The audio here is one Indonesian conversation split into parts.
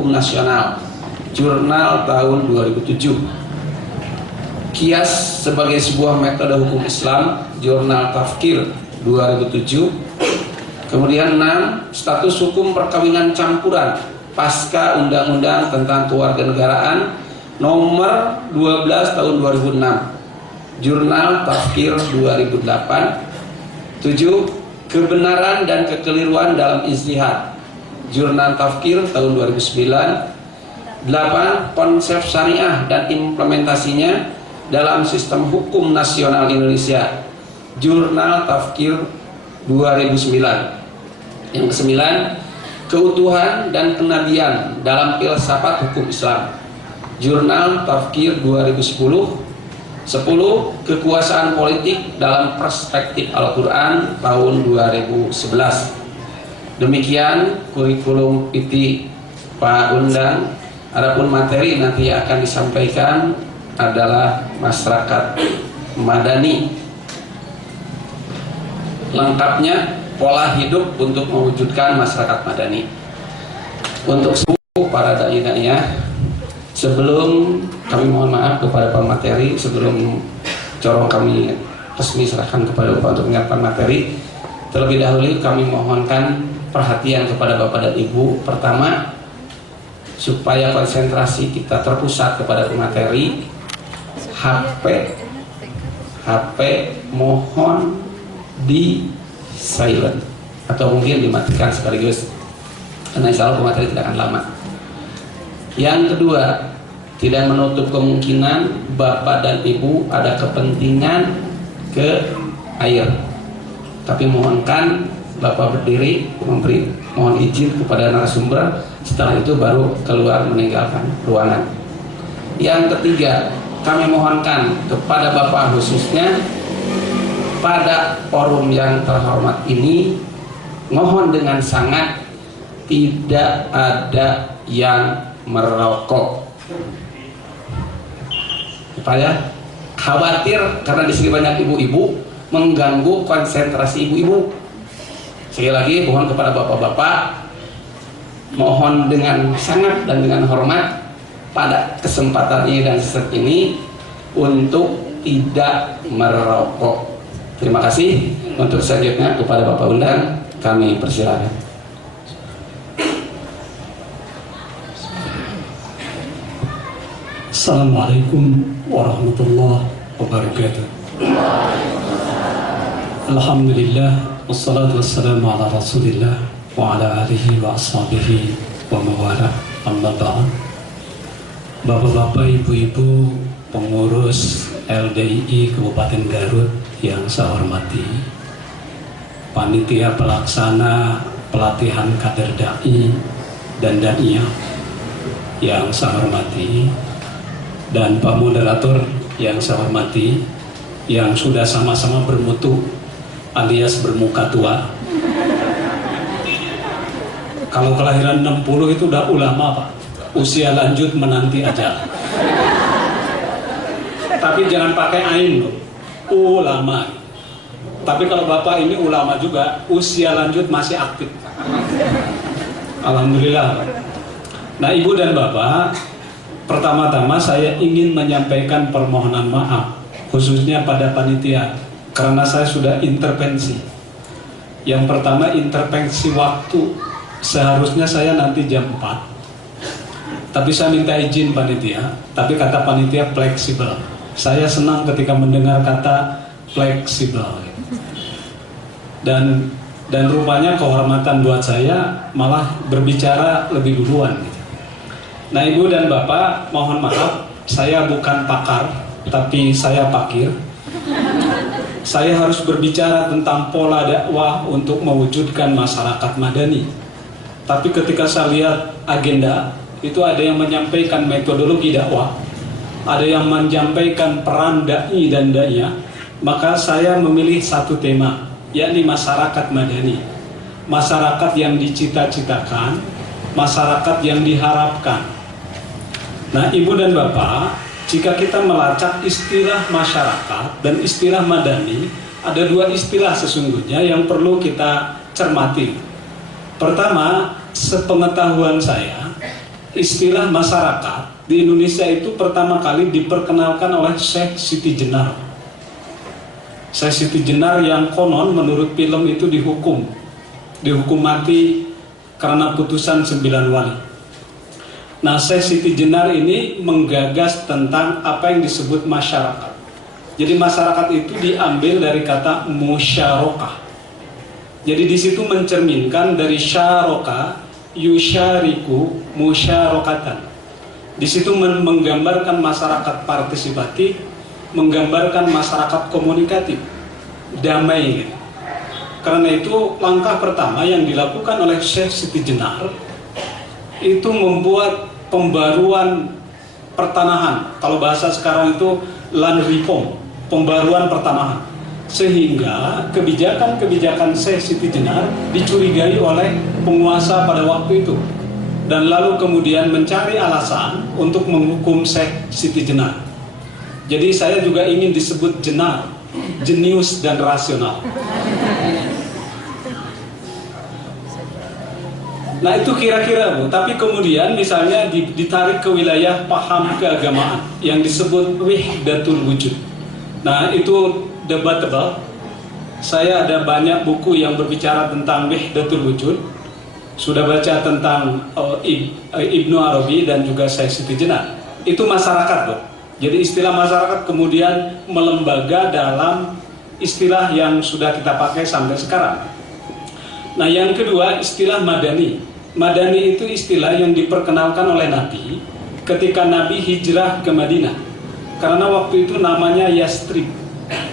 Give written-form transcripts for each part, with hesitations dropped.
Hukum Nasional, Jurnal tahun 2007. Qiyas sebagai sebuah metode hukum Islam, Jurnal Tafkir 2007. Kemudian 6, status hukum perkawinan campuran pasca Undang-Undang tentang Kewarganegaraan nomor 12 tahun 2006, Jurnal Tafkir 2008. 7, kebenaran dan kekeliruan dalam ijtihad, Jurnal Tafkir tahun 2009. 8, konsep syariah dan implementasinya dalam sistem hukum nasional Indonesia, Jurnal Tafkir 2009. Yang ke-9, keutuhan dan kenabian dalam filsafat hukum Islam, Jurnal Tafkir 2010. 10, kekuasaan politik dalam perspektif Al-Quran tahun 2011. Demikian kurikulum PT Pak Undang. Adapun materi nanti akan disampaikan adalah masyarakat madani. Lengkapnya pola hidup untuk mewujudkan masyarakat madani. Untuk para dai-daiyah, sebelum kami mohon maaf kepada pemateri, sebelum corong kami resmi serahkan kepada Bapak untuk menyiapkan materi, terlebih dahulu kami mohonkan perhatian kepada Bapak dan Ibu. Pertama, supaya konsentrasi kita terpusat kepada pemateri, HP mohon di silent atau mungkin dimatikan sekaligus, karena insya Allah pemateri tidak akan lama. Yang kedua, tidak menutup kemungkinan Bapak dan Ibu ada kepentingan ke air, tapi mohonkan Bapak berdiri mohon izin kepada narasumber, setelah itu baru keluar meninggalkan ruangan. Yang ketiga, kami mohonkan kepada Bapak khususnya pada forum yang terhormat ini, mohon dengan sangat tidak ada yang merokok, supaya khawatir karena di sini banyak ibu-ibu mengganggu konsentrasi ibu-ibu. Sekali lagi mohon kepada bapak-bapak, mohon dengan sangat dan dengan hormat pada kesempatan ini dan saat ini untuk tidak merokok. Terima kasih. Untuk selanjutnya kepada Bapak Undang kami persilakan. Assalamualaikum warahmatullahi wabarakatuh. Alhamdulillah, wassalatu wassalamu ala rasulillah wa ala alihi wa ashabihi wa mawala, amma ba'd. Bapak-bapak, ibu-ibu, pengurus LDII Kabupaten Garut yang saya hormati, panitia pelaksana pelatihan kader dai dan daiyah yang saya hormati, dan Pak Moderator yang saya hormati, yang sudah sama-sama bermutu alias bermuka tua. Kalau kelahiran 60 itu udah ulama Pak, usia lanjut menanti ajal. Tapi jangan pakai ain loh, ulama. Tapi kalau Bapak ini ulama juga, usia lanjut masih aktif. Alhamdulillah. Nah, Ibu dan Bapak, pertama-tama saya ingin menyampaikan permohonan maaf khususnya pada panitia karena saya sudah intervensi. Yang pertama, intervensi waktu. Seharusnya saya nanti jam 4, tapi saya minta izin panitia, tapi kata panitia fleksibel. Saya senang ketika mendengar kata fleksibel. Dan rupanya kehormatan buat saya malah berbicara lebih duluan. Nah, Ibu dan Bapak, mohon maaf, saya bukan pakar, tapi saya pakir. Saya harus berbicara tentang pola dakwah untuk mewujudkan masyarakat madani. Tapi ketika saya lihat agenda, itu ada yang menyampaikan metodologi dakwah, ada yang menyampaikan peran dai dan daiyah, maka saya memilih satu tema, yakni masyarakat madani. Masyarakat yang dicita-citakan, masyarakat yang diharapkan. Nah, Ibu dan Bapak, jika kita melacak istilah masyarakat dan istilah madani, ada dua istilah sesungguhnya yang perlu kita cermati. Pertama, sepengetahuan saya, istilah masyarakat di Indonesia itu pertama kali diperkenalkan oleh Syekh Siti Jenar. Syekh Siti Jenar yang konon menurut film itu dihukum mati karena putusan 9 wali. Nah, Syekh Siti Jenar ini menggagas tentang apa yang disebut masyarakat. Jadi masyarakat itu diambil dari kata musyarakah. Jadi di situ mencerminkan dari syaraka yusyariku musyarakatan. Di situ menggambarkan masyarakat partisipatif, menggambarkan masyarakat komunikatif, damai. Karena itu langkah pertama yang dilakukan oleh Syekh Siti Jenar itu membuat pembaruan pertanahan. Kalau bahasa sekarang itu land reform, pembaruan pertanahan. Sehingga kebijakan-kebijakan Syekh Siti Jenar dicurigai oleh penguasa pada waktu itu. Dan lalu kemudian mencari alasan untuk menghukum Syekh Siti Jenar. Jadi saya juga ingin disebut Jenar, jenius dan rasional. Nah itu kira-kira Bu, tapi kemudian misalnya ditarik ke wilayah paham keagamaan yang disebut wihdatul wujud. Nah itu debatable. Saya ada banyak buku yang berbicara tentang wihdatul wujud. Sudah baca tentang Ibnu Arabi dan juga Syekh Siti Jenar. Itu masyarakat Bu. Jadi istilah masyarakat kemudian melembaga dalam istilah yang sudah kita pakai sampai sekarang. Nah yang kedua istilah madani. Madani itu istilah yang diperkenalkan oleh Nabi ketika Nabi hijrah ke Madinah. Karena waktu itu namanya Yastrib.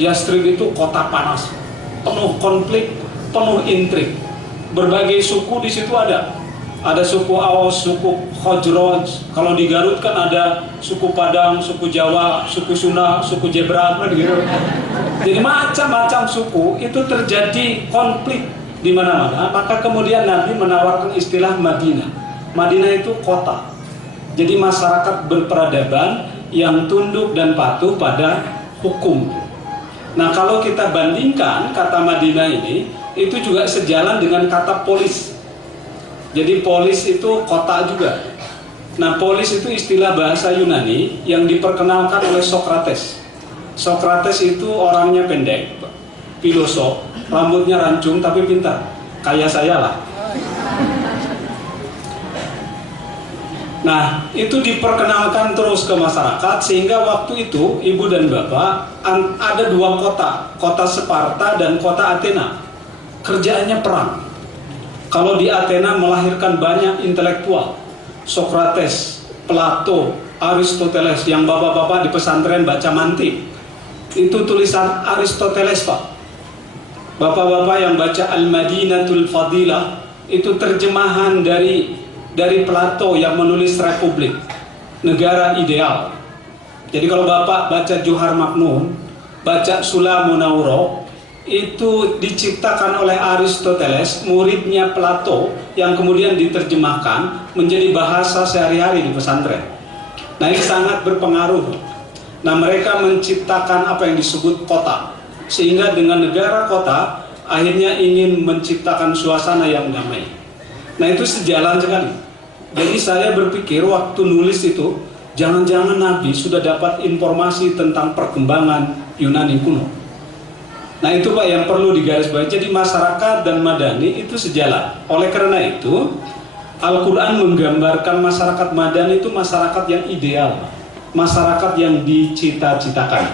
Yastrib itu kota panas, penuh konflik, penuh intrik. Berbagai suku di situ ada. Ada suku Aws, suku Khojroj. Kalau di Garut kan ada suku Padang, suku Jawa, suku Sunda, suku Jebra, gitu. Jadi macam-macam suku itu terjadi konflik di mana-mana. Maka kemudian Nabi menawarkan istilah Madinah. Madinah itu kota. Jadi masyarakat berperadaban yang tunduk dan patuh pada hukum. Nah kalau kita bandingkan kata Madinah ini, itu juga sejalan dengan kata polis. Jadi polis itu kota juga. Nah polis itu istilah bahasa Yunani yang diperkenalkan oleh Sokrates. Sokrates itu orangnya pendek, filosof, rambutnya rancung tapi pintar, kayak saya lah. Nah itu diperkenalkan terus ke masyarakat sehingga waktu itu ibu dan bapak ada dua kota, kota Sparta dan kota Athena. Kerjaannya perang. Kalau di Athena melahirkan banyak intelektual, Sokrates, Plato, Aristoteles, yang bapak-bapak di pesantren baca mantik. Itu tulisan Aristoteles Pak. Bapak-bapak yang baca Al-Madinatul Fadilah, itu terjemahan dari Plato yang menulis Republik, negara ideal. Jadi kalau bapak baca Johar Maknun, baca Sula Munauro, itu diciptakan oleh Aristoteles, muridnya Plato, yang kemudian diterjemahkan menjadi bahasa sehari-hari di pesantren. Nah ini sangat berpengaruh. Nah mereka menciptakan apa yang disebut kota, sehingga dengan negara kota akhirnya ingin menciptakan suasana yang damai. Nah itu sejalan sekali. Jadi saya berpikir waktu nulis itu, jangan-jangan Nabi sudah dapat informasi tentang perkembangan Yunani kuno. Nah itu Pak yang perlu digarisbawahi. Jadi masyarakat dan madani itu sejalan. Oleh karena itu Al-Quran menggambarkan masyarakat madani itu masyarakat yang ideal, masyarakat yang dicita-citakan.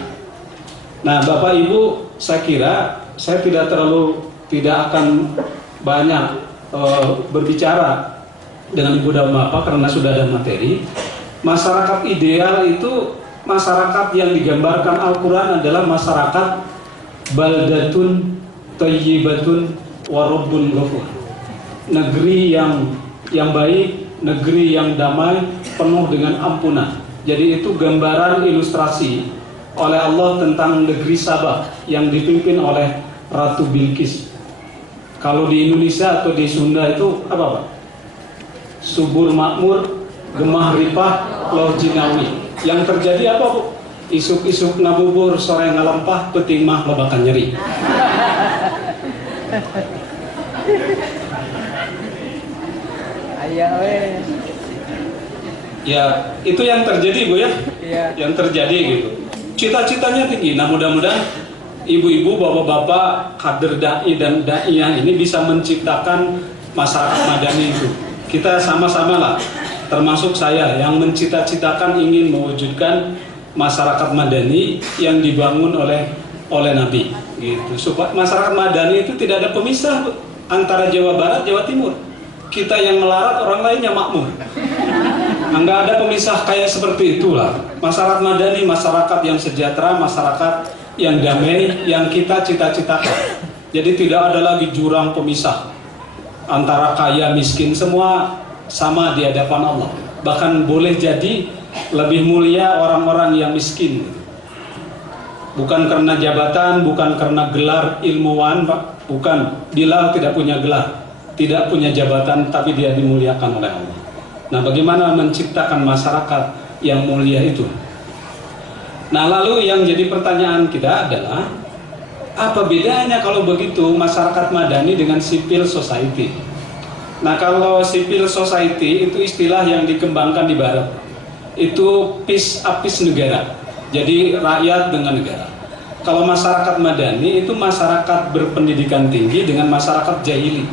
Nah Bapak Ibu, saya kira saya tidak akan banyak berbicara dengan Ibu dan Bapak karena sudah ada materi. Masyarakat ideal itu masyarakat yang digambarkan Al-Quran adalah masyarakat baldatun thayyibatun wa rabbun ghafur. Negeri yang baik, negeri yang damai, penuh dengan ampunan. Jadi itu gambaran ilustrasi oleh Allah tentang negeri Sabah yang dipimpin oleh Ratu Bilqis. Kalau di Indonesia atau di Sunda itu apa Pak? Subur makmur, gemah ripah, loh jinawi. Yang terjadi apa Bu? Isuk-isuk ngabubur, sore ngalempah, peting mah lebakan nyeri. Ya, itu yang terjadi Bu ya. Iya. Yang terjadi gitu. Cita-citanya tinggi. Nah, mudah-mudahan ibu-ibu, bapak-bapak, kader dai dan daiyah ini bisa menciptakan masyarakat madani itu. Kita sama-sama lah, termasuk saya yang mencita-citakan ingin mewujudkan masyarakat madani yang dibangun oleh Nabi gitu. Supaya masyarakat madani itu tidak ada pemisah Bu, antara Jawa Barat, Jawa Timur. Kita yang melarat, orang lainnya makmur. Nggak ada pemisah kayak seperti itulah. Masyarakat madani, masyarakat yang sejahtera, masyarakat yang damai, yang kita cita-citakan. Jadi tidak ada lagi jurang pemisah antara kaya miskin, semua sama di hadapan Allah. Bahkan boleh jadi lebih mulia orang-orang yang miskin. Bukan karena jabatan, bukan karena gelar ilmuwan, Pak. Bukan. Bilal tidak punya gelar, tidak punya jabatan, tapi dia dimuliakan oleh Allah. Nah, bagaimana menciptakan masyarakat yang mulia itu? Nah, lalu yang jadi pertanyaan kita adalah, apa bedanya kalau begitu masyarakat madani dengan civil society? Nah, kalau civil society itu istilah yang dikembangkan di Barat. Itu peace apis negara. Jadi rakyat dengan negara. Kalau masyarakat madani itu masyarakat berpendidikan tinggi dengan masyarakat jahili.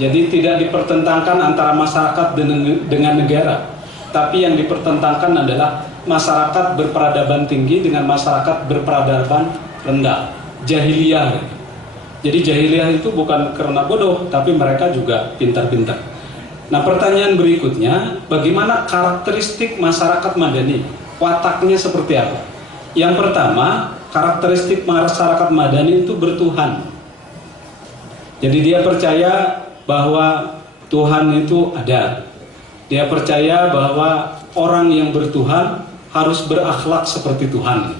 Jadi tidak dipertentangkan antara masyarakat dengan negara, tapi yang dipertentangkan adalah masyarakat berperadaban tinggi dengan masyarakat berperadaban rendah, jahiliyah. Jadi jahiliyah itu bukan karena bodoh, tapi mereka juga pintar-pintar. Nah, pertanyaan berikutnya, bagaimana karakteristik masyarakat madani? Wataknya seperti apa? Yang pertama, karakteristik masyarakat madani itu bertuhan. Jadi dia percaya bahwa Tuhan itu ada. Dia percaya bahwa orang yang bertuhan harus berakhlak seperti Tuhan.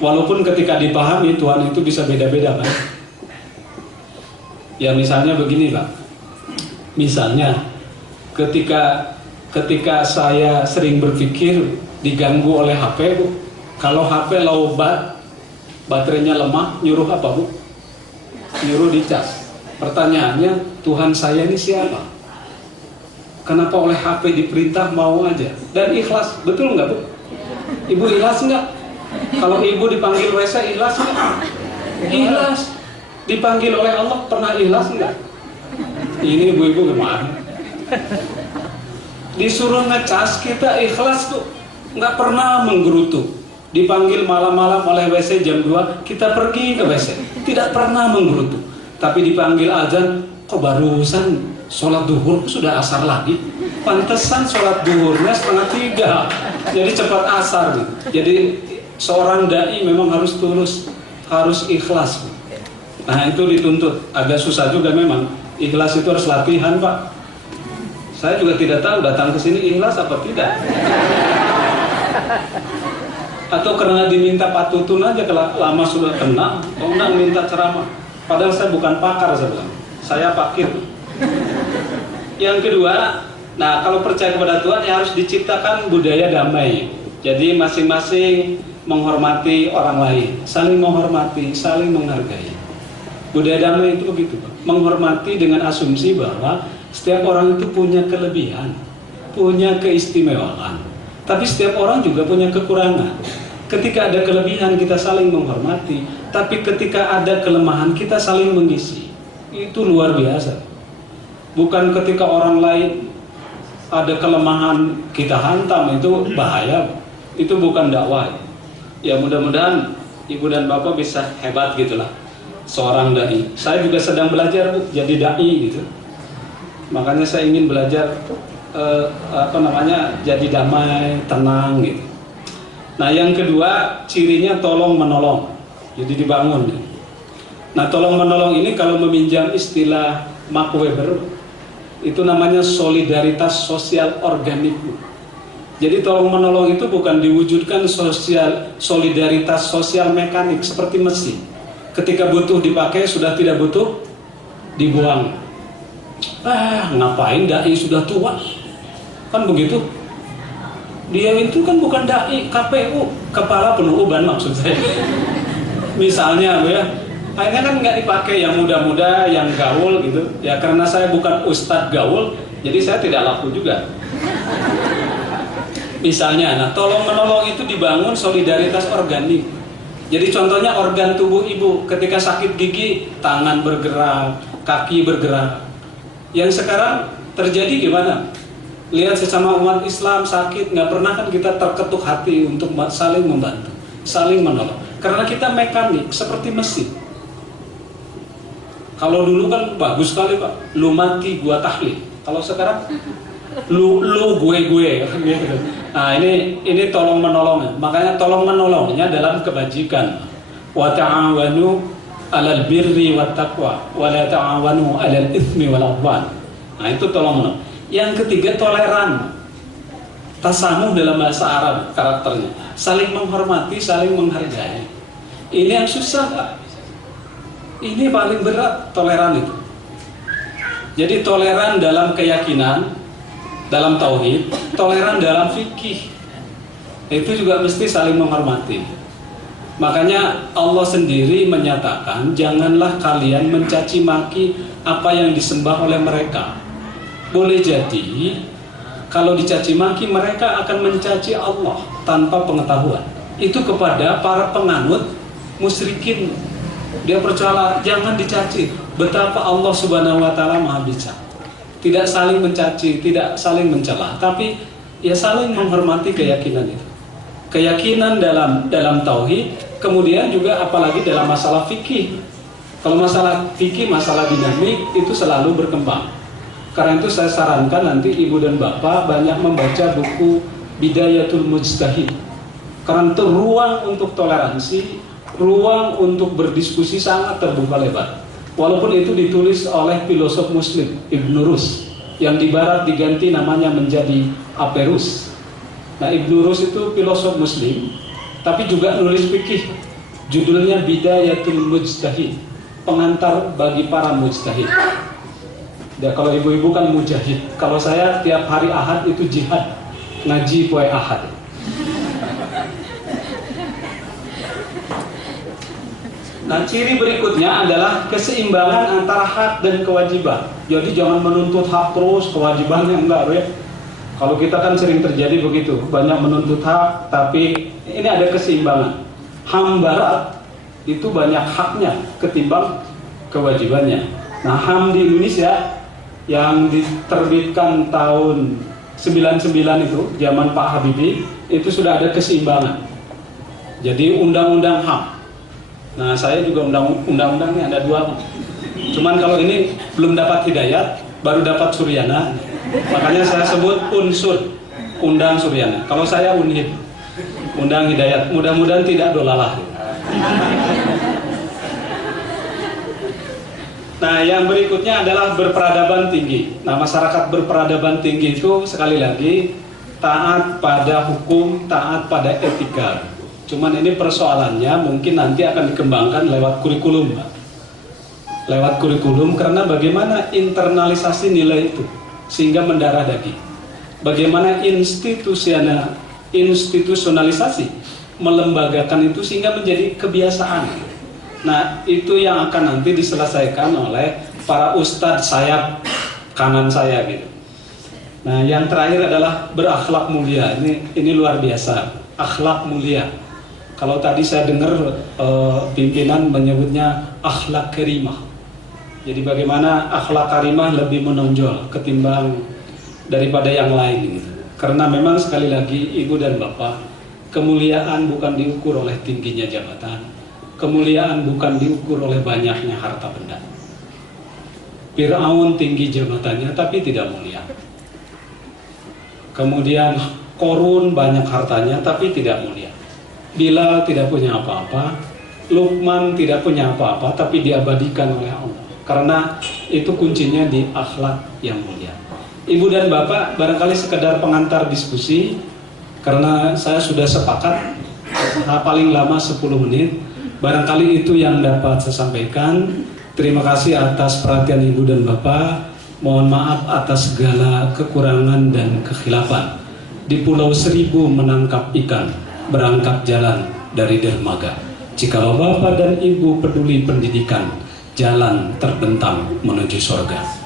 Walaupun ketika dipahami Tuhan itu bisa beda-beda, Pak. Ya misalnya begini, Pak. Misalnya ketika saya sering berpikir diganggu oleh HP, Bu. Kalau HP lowbat, baterainya lemah, nyuruh apa, Bu? Nyuruh dicas. Pertanyaannya, Tuhan saya ini siapa? Kenapa oleh HP diperintah mau aja? Dan ikhlas, betul nggak Bu? Ibu ikhlas nggak? Kalau ibu dipanggil WC ikhlas nggak? Ikhlas. Dipanggil oleh Allah pernah ikhlas nggak? Ini ibu-ibu gimana? Disuruh ngecas kita ikhlas tuh, nggak pernah menggerutu. Dipanggil malam-malam oleh WC jam 2, kita pergi ke WC, tidak pernah menggerutu. Tapi dipanggil azan, kok barusan sholat duhur sudah asar lagi? Pantesan sholat duhurnya 2:30, jadi cepat asar gitu. Jadi seorang dai memang harus tulus, harus ikhlas. Nah itu dituntut, agak susah juga memang. Ikhlas itu harus latihan, Pak. Saya juga tidak tahu datang ke sini ikhlas apa tidak. Atau karena diminta patutun aja, kalau lama sudah kena, kok enggak minta ceramah. Padahal saya bukan pakar, saya pakir. Yang kedua, nah kalau percaya kepada Tuhan ya harus diciptakan budaya damai. Jadi masing-masing menghormati orang lain, saling menghormati, saling menghargai. Budaya damai itu begitu, Pak. Menghormati dengan asumsi bahwa setiap orang itu punya kelebihan, punya keistimewaan. Tapi setiap orang juga punya kekurangan. Ketika ada kelebihan kita saling menghormati, tapi ketika ada kelemahan kita saling mengisi. Itu luar biasa. Bukan ketika orang lain ada kelemahan kita hantam, itu bahaya. Itu bukan dakwah. Ya mudah-mudahan ibu dan bapak bisa hebat gitulah. Seorang dai. Saya juga sedang belajar, Bu, jadi dai gitu. Makanya saya ingin belajar jadi damai, tenang gitu. Nah yang kedua, cirinya tolong menolong. Jadi dibangun. Nah tolong menolong ini kalau meminjam istilah Mark Weber, itu namanya solidaritas sosial organik. Jadi tolong menolong itu bukan diwujudkan solidaritas sosial mekanik seperti mesin. Ketika butuh dipakai, sudah tidak butuh dibuang. Ngapain dai sudah tua? Kan begitu. Dia itu kan bukan dai, KPU, kepala penuh uban maksud saya. Misalnya, Bu ya, akhirnya kan nggak dipakai yang muda-muda, yang gaul gitu. Ya karena saya bukan ustadz gaul, jadi saya tidak laku juga. Misalnya, nah tolong menolong itu dibangun solidaritas organik. Jadi contohnya organ tubuh ibu ketika sakit gigi, tangan bergerak, kaki bergerak. Yang sekarang terjadi gimana? Lihat sesama umat Islam sakit, nggak pernah kan kita terketuk hati untuk saling membantu, saling menolong. Karena kita mekanik seperti mesin. Kalau dulu kan bagus sekali Pak, lu mati gua tahlil. Kalau sekarang lu gue gitu. Nah ini tolong menolong. Makanya tolong menolongnya dalam kebajikan. Wa ta'awanu 'alal birri wat taqwa wa la ta'awanu 'alal itsmi wal 'udwan. Nah itu tolong menolong. Yang ketiga toleran. Tasamuh dalam bahasa Arab karakternya. Saling menghormati, saling menghargai. Ini yang susah Pak. Ini paling berat toleran itu. Jadi toleran dalam keyakinan, dalam tauhid, toleran dalam fikih. Itu juga mesti saling menghormati. Makanya Allah sendiri menyatakan, janganlah kalian mencaci maki apa yang disembah oleh mereka. Boleh jadi kalau dicaci maki mereka akan mencaci Allah tanpa pengetahuan. Itu kepada para penganut musyrikin. Dia percaya jangan dicaci. Betapa Allah Subhanahu wa taala Maha Bicara. Tidak saling mencaci, tidak saling mencela, tapi ya saling menghormati keyakinan itu. Keyakinan dalam tauhid, kemudian juga apalagi dalam masalah fikih. Kalau masalah fikih, masalah dinamik itu selalu berkembang. Karena itu saya sarankan nanti ibu dan bapak banyak membaca buku Bidayatul Mujtahid. Karena itu ruang untuk toleransi, ruang untuk berdiskusi sangat terbuka lebar. Walaupun itu ditulis oleh filosof Muslim Ibnu Rus, yang di Barat diganti namanya menjadi Averroes. Nah Ibnu Rus itu filosof Muslim, tapi juga nulis fikih. Judulnya Bidayatul Mujtahid, pengantar bagi para mujtahid. Ya, kalau ibu-ibu kan mujahid. Kalau saya tiap hari Ahad itu jihad, ngaji poe Ahad. Nah, ciri berikutnya adalah keseimbangan antara hak dan kewajiban. Jadi jangan menuntut hak terus, kewajibannya enggak, ya. Kalau kita kan sering terjadi begitu, banyak menuntut hak, tapi ini ada keseimbangan. HAM Barat itu banyak haknya ketimbang kewajibannya. Nah, HAM di Indonesia yang diterbitkan tahun 99 itu, zaman Pak Habibie, itu sudah ada keseimbangan. Jadi undang-undang HAM. Nah, saya juga undang-undangnya ada 2. Cuman kalau ini belum dapat hidayat, baru dapat Suryana. Makanya saya sebut unsur, undang Suryana. Kalau saya unhid, undang hidayat. Mudah-mudahan tidak dolalah. Nah, yang berikutnya adalah berperadaban tinggi. Nah, masyarakat berperadaban tinggi itu sekali lagi taat pada hukum, taat pada etika. Cuman ini persoalannya mungkin nanti akan dikembangkan lewat kurikulum, Pak. Lewat kurikulum, karena bagaimana internalisasi nilai itu sehingga mendarah daging. Bagaimana institusionalisasi melembagakan itu sehingga menjadi kebiasaan. Nah, itu yang akan nanti diselesaikan oleh para ustadz sayap kanan saya gitu. Nah, yang terakhir adalah berakhlak mulia. Ini luar biasa, akhlak mulia. Kalau tadi saya dengar pimpinan menyebutnya akhlak karimah. Jadi bagaimana akhlak karimah lebih menonjol ketimbang daripada yang lain gitu. Karena memang sekali lagi ibu dan bapak, kemuliaan bukan diukur oleh tingginya jabatan. Kemuliaan bukan diukur oleh banyaknya harta benda. Fir'aun tinggi jabatannya tapi tidak mulia. Kemudian Korun banyak hartanya tapi tidak mulia. Bilal tidak punya apa-apa. Luqman tidak punya apa-apa tapi diabadikan oleh Allah. Karena itu kuncinya di akhlak yang mulia. Ibu dan bapak barangkali sekedar pengantar diskusi, karena saya sudah sepakat paling lama 10 menit. Barangkali itu yang dapat saya sampaikan. Terima kasih atas perhatian ibu dan bapak. Mohon maaf atas segala kekurangan dan kekhilafan. Di Pulau Seribu menangkap ikan, berangkat jalan dari dermaga. Jikalau bapak dan ibu peduli pendidikan, jalan terbentang menuju surga.